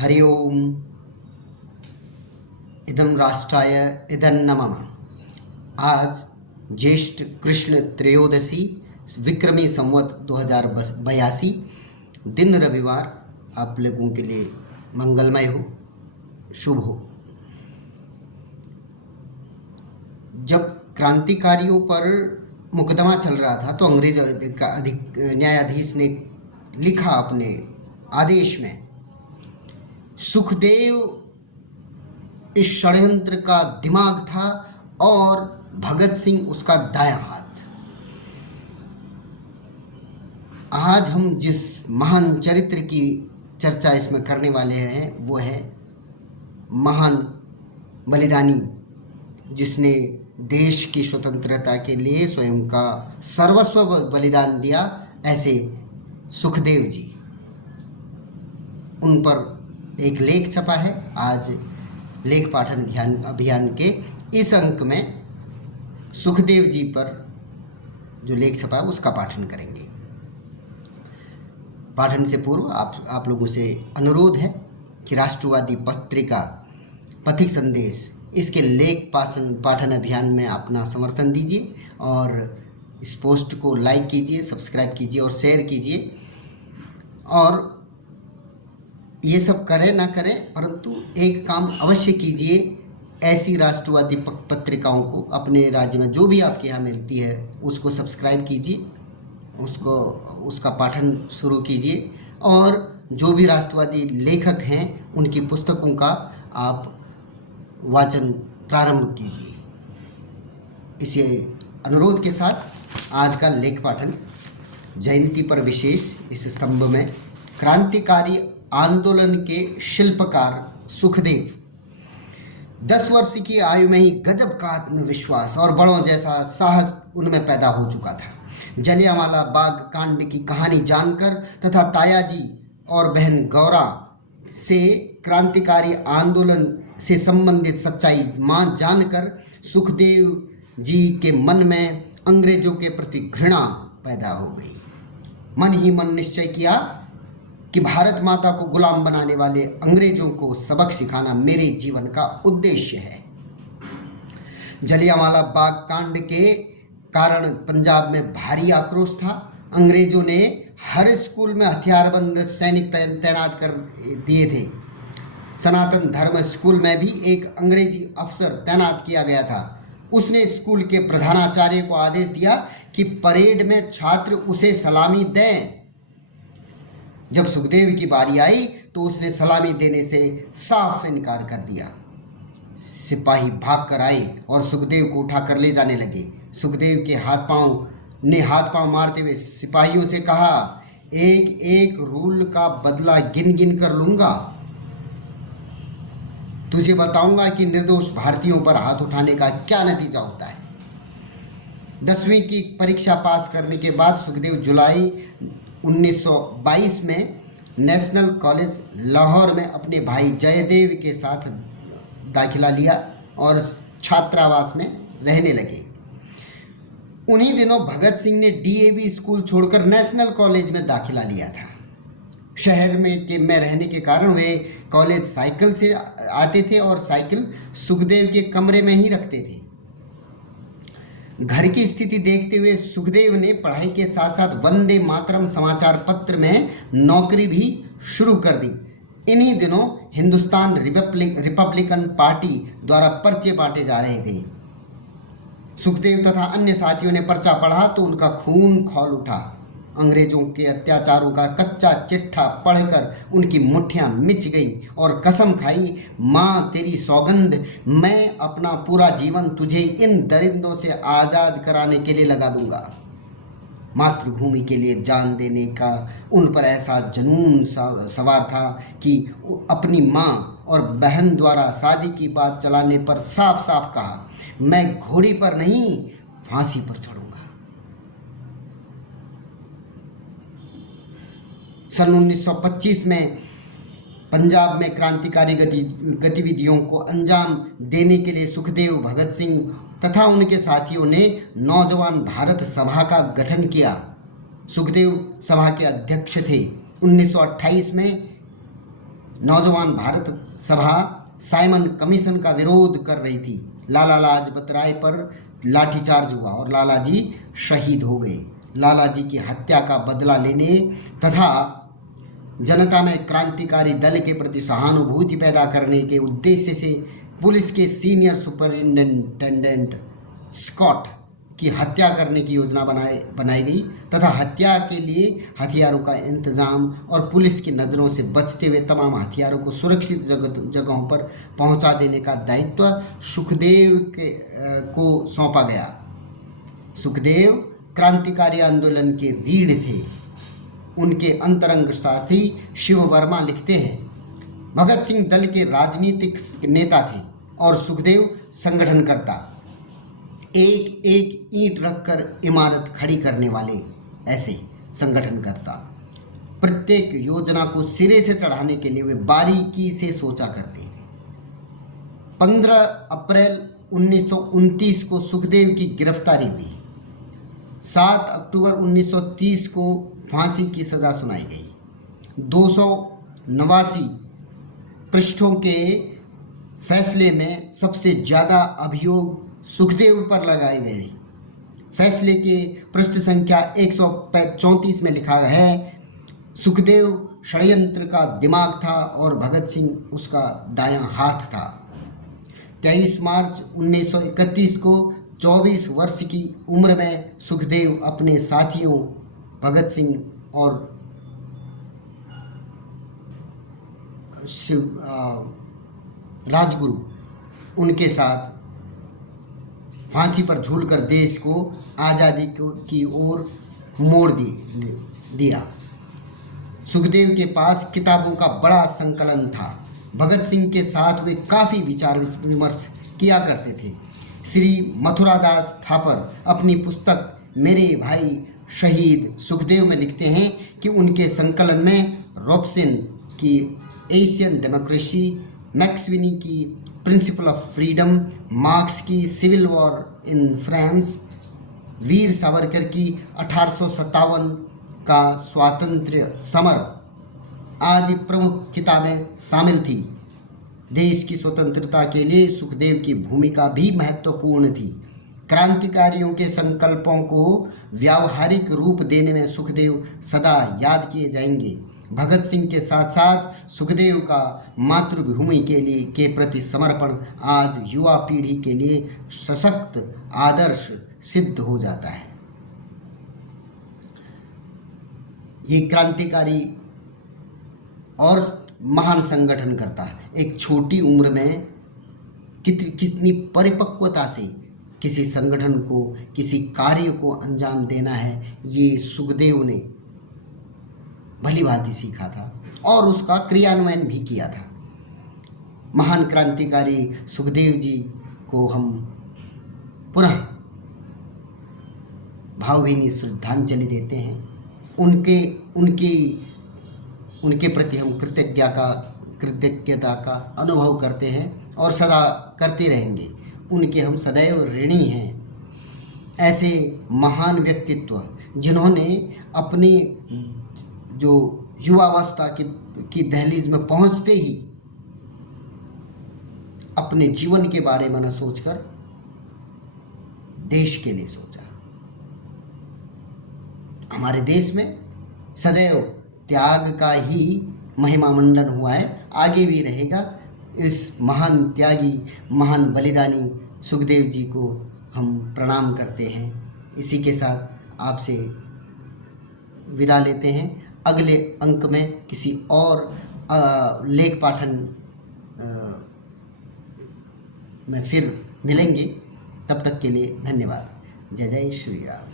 हरि ओम। इदं राष्ट्राय इदन्न मम। आज ज्येष्ठ कृष्ण त्रयोदशी विक्रमी संवत 2082 दिन रविवार आप लोगों के लिए मंगलमय हो, शुभ हो। जब क्रांतिकारियों पर मुकदमा चल रहा था तो अंग्रेज न्यायाधीश ने लिखा अपने आदेश में, सुखदेव इस षड्यंत्र का दिमाग था और भगत सिंह उसका दायां हाथ। आज हम जिस महान चरित्र की चर्चा इसमें करने वाले हैं वो है महान बलिदानी, जिसने देश की स्वतंत्रता के लिए स्वयं का सर्वस्व बलिदान दिया, ऐसे सुखदेव जी। उन पर एक लेख छपा है। आज लेख पाठन अभियान के इस अंक में सुखदेव जी पर जो लेख छपा है उसका पाठन करेंगे। पाठन से पूर्व आप लोगों से अनुरोध है कि राष्ट्रवादी पत्रिका पथिक संदेश इसके लेख पाठन अभियान में अपना समर्थन दीजिए और इस पोस्ट को लाइक कीजिए, सब्सक्राइब कीजिए और शेयर कीजिए। और ये सब करें ना करें, परंतु एक काम अवश्य कीजिए, ऐसी राष्ट्रवादी पत्रिकाओं को अपने राज्य में जो भी आपके यहाँ मिलती है उसको सब्सक्राइब कीजिए, उसका पाठन शुरू कीजिए और जो भी राष्ट्रवादी लेखक हैं उनकी पुस्तकों का आप वाचन प्रारंभ कीजिए। इसी अनुरोध के साथ आज का लेख पाठन जयंती पर विशेष इस स्तंभ में क्रांतिकारी आंदोलन के शिल्पकार सुखदेव 10 वर्ष की आयु में ही गजब का आत्मविश्वास और बड़ों जैसा साहस उनमें पैदा हो चुका था। जलियांवाला बाग कांड की कहानी जानकर तथा तायाजी और बहन गौरा से क्रांतिकारी आंदोलन से संबंधित सच्चाई जानकर सुखदेव जी के मन में अंग्रेजों के प्रति घृणा पैदा हो गई। मन ही मन निश्चय किया कि भारत माता को गुलाम बनाने वाले अंग्रेजों को सबक सिखाना मेरे जीवन का उद्देश्य है। जलियांवाला बाग कांड के कारण पंजाब में भारी आक्रोश था। अंग्रेजों ने हर स्कूल में हथियारबंद सैनिक तैनात कर दिए थे। सनातन धर्म स्कूल में भी एक अंग्रेजी अफसर तैनात किया गया था। उसने स्कूल के प्रधानाचार्य को आदेश दिया कि परेड में छात्र उसे सलामी दें। जब सुखदेव की बारी आई तो उसने सलामी देने से साफ इनकार कर दिया। सिपाही भाग कर आए और सुखदेव को उठाकर ले जाने लगे। सुखदेव के हाथ पांव मारते हुए सिपाहियों से कहा, एक एक रूल का बदला गिन गिन कर लूंगा। तुझे बताऊंगा कि निर्दोष भारतीयों पर हाथ उठाने का क्या नतीजा होता है। 10वीं की परीक्षा पास करने के बाद सुखदेव जुलाई 1922 में नेशनल कॉलेज लाहौर में अपने भाई जयदेव के साथ दाखिला लिया और छात्रावास में रहने लगे। उन्हीं दिनों भगत सिंह ने डीएवी स्कूल छोड़कर नेशनल कॉलेज में दाखिला लिया था। शहर में रहने के कारण वे कॉलेज साइकिल से आते थे और साइकिल सुखदेव के कमरे में ही रखते थे। घर की स्थिति देखते हुए सुखदेव ने पढ़ाई के साथ साथ वंदे मातरम समाचार पत्र में नौकरी भी शुरू कर दी। इन्हीं दिनों हिंदुस्तान रिपब्लिकन पार्टी द्वारा पर्चे बांटे जा रहे थे। सुखदेव तथा अन्य साथियों ने पर्चा पढ़ा तो उनका खून खौल उठा। अंग्रेजों के अत्याचारों का कच्चा चिट्ठा पढ़कर उनकी मुट्ठियां मिच गईं और कसम खाई, माँ तेरी सौगंध, मैं अपना पूरा जीवन तुझे इन दरिंदों से आज़ाद कराने के लिए लगा दूंगा। मातृभूमि के लिए जान देने का उन पर ऐसा जुनून सवार था कि अपनी माँ और बहन द्वारा शादी की बात चलाने पर साफ साफ कहा, मैं घोड़ी पर नहीं फांसी पर चढ़ूंगा। सन 1925 में पंजाब में क्रांतिकारी गतिविधियों को अंजाम देने के लिए सुखदेव, भगत सिंह तथा उनके साथियों ने नौजवान भारत सभा का गठन किया। सुखदेव सभा के अध्यक्ष थे। 1928 में नौजवान भारत सभा साइमन कमीशन का विरोध कर रही थी। लाला लाजपत राय पर लाठीचार्ज हुआ और लाला जी शहीद हो गए। लाला जी की हत्या का बदला लेने तथा जनता में क्रांतिकारी दल के प्रति सहानुभूति पैदा करने के उद्देश्य से पुलिस के सीनियर सुपरिंटेंडेंट स्कॉट की हत्या करने की योजना बनाई गई तथा हत्या के लिए हथियारों का इंतजाम और पुलिस की नज़रों से बचते हुए तमाम हथियारों को सुरक्षित जगहों पर पहुंचा देने का दायित्व सुखदेव को सौंपा गया। सुखदेव क्रांतिकारी आंदोलन के रीढ़ थे। उनके अंतरंग साथी शिव वर्मा लिखते हैं, भगत सिंह दल के राजनीतिक नेता थे और सुखदेव संगठनकर्ता, एक एक ईंट रखकर इमारत खड़ी करने वाले ऐसे संगठनकर्ता। प्रत्येक योजना को सिरे से चढ़ाने के लिए वे बारीकी से सोचा करते थे। 15 अप्रैल 1929 को सुखदेव की गिरफ्तारी हुई। 7 अक्टूबर 1930 को फांसी की सज़ा सुनाई गई। 289 पृष्ठों के फैसले में सबसे ज़्यादा अभियोग सुखदेव पर लगाए गए। फैसले के पृष्ठ संख्या 134 में लिखा है, सुखदेव षड्यंत्र का दिमाग था और भगत सिंह उसका दायां हाथ था। 23 मार्च 1931 को 24 वर्ष की उम्र में सुखदेव अपने साथियों भगत सिंह और राजगुरु उनके साथ फांसी पर झूलकर देश को आज़ादी की ओर मोड़ दिया। सुखदेव के पास किताबों का बड़ा संकलन था। भगत सिंह के साथ वे काफ़ी विचार विमर्श किया करते थे। श्री मथुरादास थापर अपनी पुस्तक मेरे भाई शहीद सुखदेव में लिखते हैं कि उनके संकलन में रॉबसन की एशियन डेमोक्रेसी, मैक्सविनी की प्रिंसिपल ऑफ फ्रीडम, मार्क्स की civil war in France, Veer Savarkar की 1857 का स्वातंत्र्य समर आदि प्रमुख किताबें शामिल थी। देश की स्वतंत्रता के लिए सुखदेव की भूमिका भी महत्वपूर्ण थी। क्रांतिकारियों के संकल्पों को व्यावहारिक रूप देने में सुखदेव सदा याद किए जाएंगे। भगत सिंह के साथ साथ सुखदेव का मातृभूमि के प्रति समर्पण आज युवा पीढ़ी के लिए सशक्त आदर्श सिद्ध हो जाता है। ये क्रांतिकारी और महान संगठन करता है। एक छोटी उम्र में कितनी परिपक्वता से किसी संगठन को, किसी कार्य को अंजाम देना है, ये सुखदेव ने भली भांति सीखा था और उसका क्रियान्वयन भी किया था। महान क्रांतिकारी सुखदेव जी को हम पुनः भावभीनी श्रद्धांजलि देते हैं। उनके प्रति हम कृतज्ञता का अनुभव करते हैं और सदा करते रहेंगे। उनके हम सदैव ऋणी हैं। ऐसे महान व्यक्तित्व जिन्होंने अपनी जो युवावस्था की दहलीज में पहुंचते ही अपने जीवन के बारे में न सोचकर देश के लिए सोचा। हमारे देश में सदैव त्याग का ही महिमा मंडन हुआ है, आगे भी रहेगा। इस महान त्यागी, महान बलिदानी सुखदेव जी को हम प्रणाम करते हैं। इसी के साथ आपसे विदा लेते हैं। अगले अंक में किसी और लेख पाठन में फिर मिलेंगे। तब तक के लिए धन्यवाद। जय जय श्री राम।